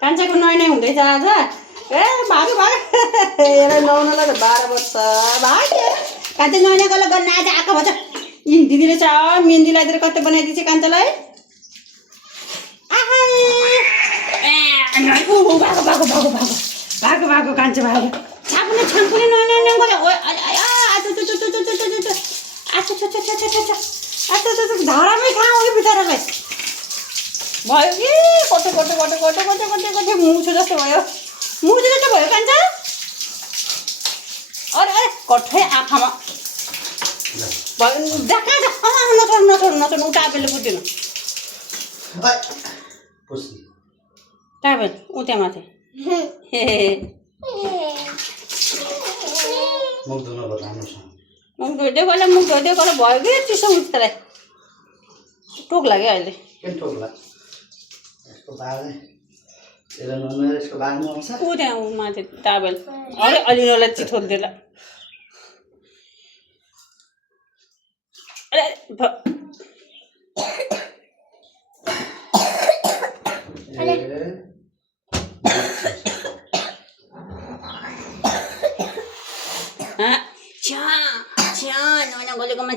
कान्छाको नुहाइ हुँदैछ आज ए भाग भाग यसलाई नुहाउनलाई त 12 वर्ष भाग्यो कान्छा नुहाइको गर्न आज आएको भन्छ दिदीले चाहिँ मेहन्दी लगाइदिएर कतै बनाइदिन्छ कान्छालाई भागो कान्छा भागो छापुने धरामै कहाँ हो बिचरालाई भयो कि कटो मुछो जस्तो भयो कान्छा अरे कठै आँखामा भयो नछोड्नु उता आफैले बुझ्दैन टाबेल उता माथि मुख धोइदियो भयो कि चिसो हुन्छ त्यसलाई टोक लाग्यो अहिले ऊ त्यहाँ ऊ माथि टाबेल अरे अलिनोलाई चिथोल्दिएला अरे च्या च्या नगलेकोमा